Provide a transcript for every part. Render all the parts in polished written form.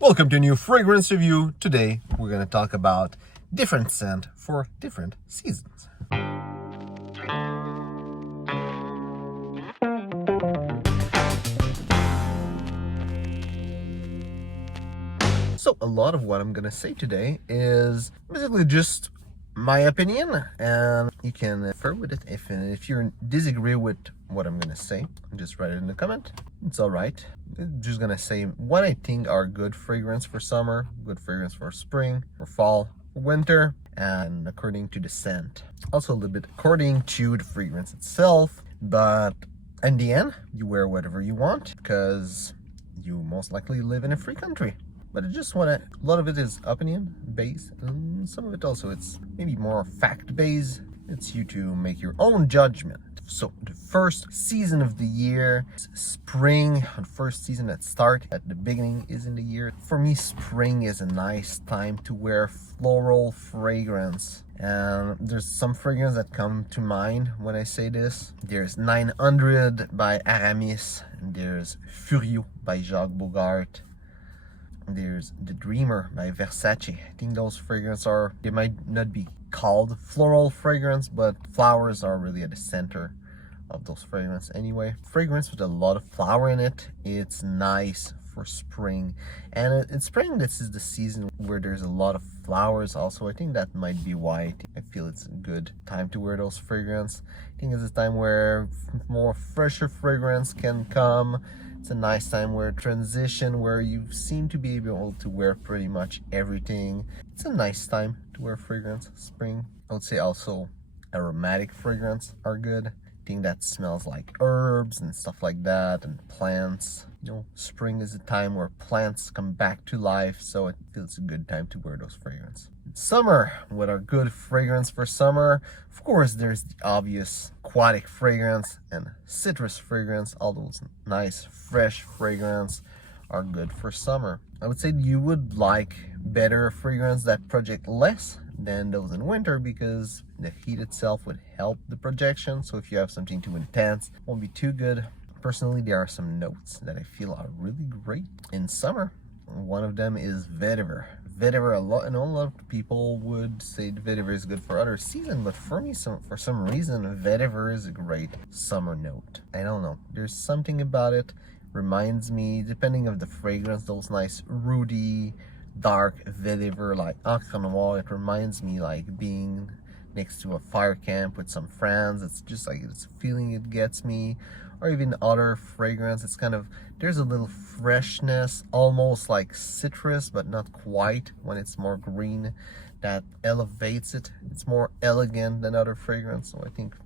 Welcome to a new fragrance review. Today we're going to talk about different scent for different seasons. So a lot of what I'm going to say today is basically just my opinion, and you can refer with it. If you disagree with what I'm going to say, just write it in the comment. It's all right. I'm just going to say what I think are good fragrance for summer, good fragrance for spring, for fall, for winter, and according to the scent. Also a little bit according to the fragrance itself, but in the end, you wear whatever you want because you most likely live in a free country. But I just want to, a lot of it is opinion based, and some of it also it's maybe more fact based. It's you to make your own judgment. So the first season of the year, spring. The first season that starts at the beginning is in the year. For me, spring is a nice time to wear floral fragrance. And there's some fragrance that come to mind when I say this. There's 900 by Aramis, and there's Furio by Jacques Bogart. There's The Dreamer by Versace. I think those fragrances are, they might not be called floral fragrance, but flowers are really at the center of those fragrances anyway. Fragrance with a lot of flower in it, it's nice for spring. And in spring, this is the season where there's a lot of flowers also. I think that might be why I feel it's a good time to wear those fragrances. I think it's a time where more fresher fragrance can come. It's a nice time where transition, where you seem to be able to wear pretty much everything. It's a nice time to wear fragrance, spring. I would say also aromatic fragrance are good. I think that smells like herbs and stuff like that, and plants. You know, spring is a time where plants come back to life, so it feels a good time to wear those fragrances. Summer, what are good fragrance for summer? Of course, there's the obvious aquatic fragrance and citrus fragrance. All those nice fresh fragrance are good for summer. I would say you would like better fragrance that project less than those in winter, because the heat itself would help the projection. So if you have something too intense, it won't be too good. Personally, there are some notes that I feel are really great in summer. One of them is vetiver. Vetiver, I know a lot of people would say vetiver is good for other seasons, but for me, for some reason, vetiver is a great summer note. I don't know, there's something about it. Reminds me, depending of the fragrance, those nice rooty, dark vetiver like Encre Noire, it reminds me like being next to a fire camp with some friends. It's just like, it's a feeling it gets me. Or even other fragrance, it's kind of, there's a little freshness, almost like citrus, but not quite, when it's more green, that elevates it. It's more elegant than other fragrance, so I think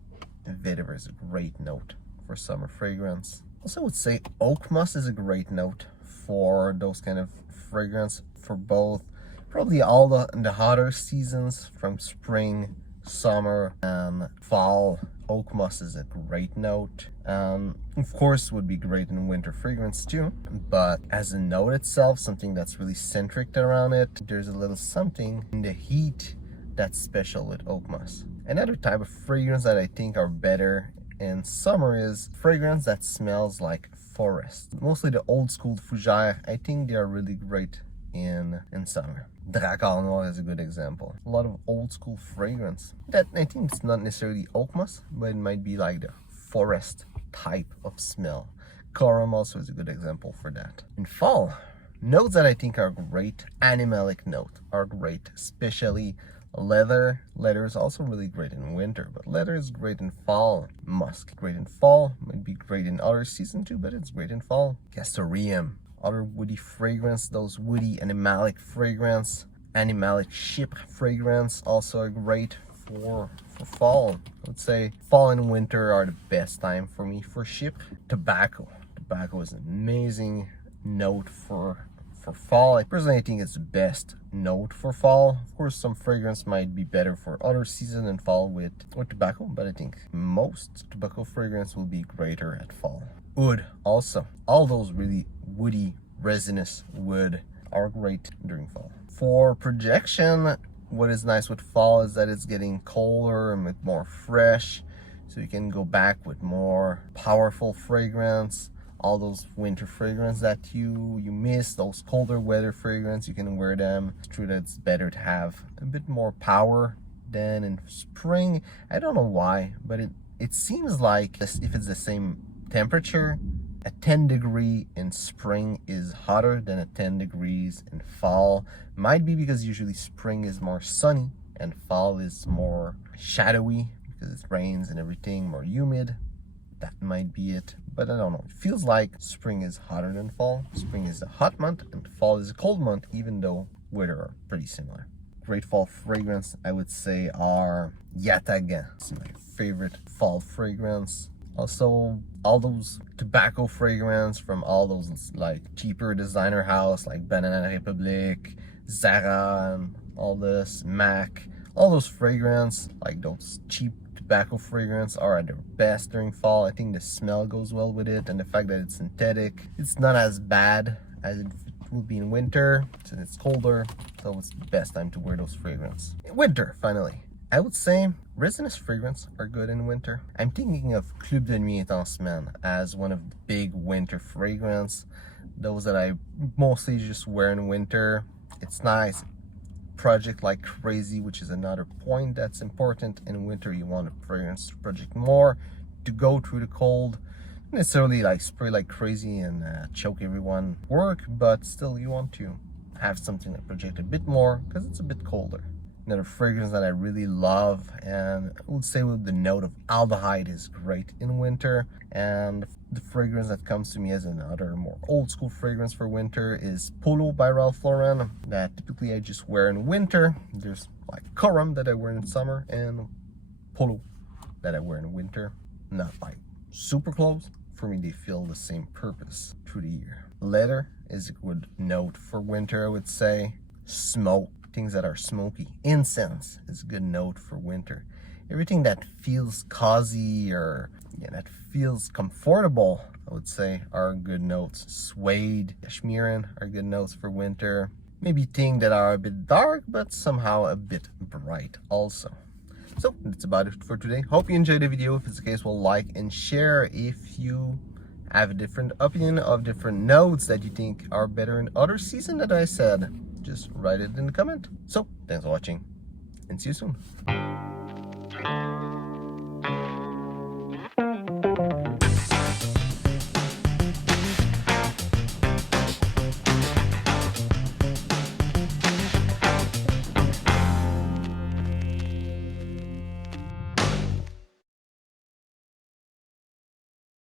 vetiver is a great note for summer fragrance. Also, I would say oak moss is a great note for those kind of fragrance for both, probably all the hotter seasons from spring, summer, and fall. Oak moss is a great note. Of course, would be great in winter fragrance too, but as a note itself, something that's really centric around it, there's a little something in the heat that's special with oak moss. Another type of fragrance that I think are better in summer is fragrance that smells like forest. Mostly the old school fougere, I think they are really great in summer. Dracar Noir is a good example. A lot of old school fragrance that I think it's not necessarily oak moss, but it might be like the forest type of smell. Coram also is a good example for that. In fall, notes that I think are great, animalic note are great, especially leather. Leather is also really great in winter, but leather is great in fall. Musk, great in fall, might be great in other season too, but it's great in fall. Castoreum, other woody fragrance, those woody animalic fragrance. Animalic ship fragrance also are great for fall. I would say fall and winter are the best time for me for ship. Tobacco is an amazing note for fall. I personally think it's the best note for fall. Of course, some fragrance might be better for other season than fall with tobacco, but I think most tobacco fragrance will be greater at fall. Wood also, all those really woody, resinous wood are great during fall. For projection, what is nice with fall is that it's getting colder and with more fresh, so you can go back with more powerful fragrance. all those winter fragrance that you miss, those colder weather fragrance, you can wear them. It's true that it's better to have a bit more power than in spring. I don't know why, but it seems like if it's the same temperature, a 10 degree in spring is hotter than a 10 degrees in fall. Might be because usually spring is more sunny and fall is more shadowy because it rains and everything, more humid. That might be it, but I don't know. It feels like spring is hotter than fall. Spring is a hot month and fall is a cold month, even though weather are pretty similar. Great fall fragrance, I would say, are Yataga. It's my favorite fall fragrance. Also, all those tobacco fragrance from all those like cheaper designer house like Banana Republic, Zara, and all this, MAC. All those fragrance, like those cheap tobacco fragrance, are at their best during fall. I think the smell goes well with it, and the fact that it's synthetic, it's not as bad as it would be in winter since it's colder, so it's the best time to wear those fragrance. Winter, finally. I would say resinous fragrance are good in winter. I'm thinking of Club de Nuit et en Semaine as one of the big winter fragrance. Those that I mostly just wear in winter. It's nice. Project like crazy, which is another point that's important. In winter, you want a fragrance to project more, to go through the cold. Not necessarily like spray like crazy and choke everyone work, but still you want to have something that projects a bit more because it's a bit colder. Another fragrance that I really love, and I would say with the note of aldehyde, is great in winter. And the fragrance that comes to me as another more old school fragrance for winter is Polo by Ralph Lauren, that typically I just wear in winter. There's like Coram that I wear in summer and Polo that I wear in winter. Not like super close. For me, they feel the same purpose through the year. Leather is a good note for winter, I would say. Smoke. Things that are smoky. Incense is a good note for winter. Everything that feels cozy or that feels comfortable, I would say, are good notes. Suede, cashmere are good notes for winter. Maybe things that are a bit dark, but somehow a bit bright also. So that's about it for today. Hope you enjoyed the video. If it's the case, well, like and share. If you have a different opinion of different notes that you think are better in other season that I said, just write it in the comment. So thanks for watching and see you soon.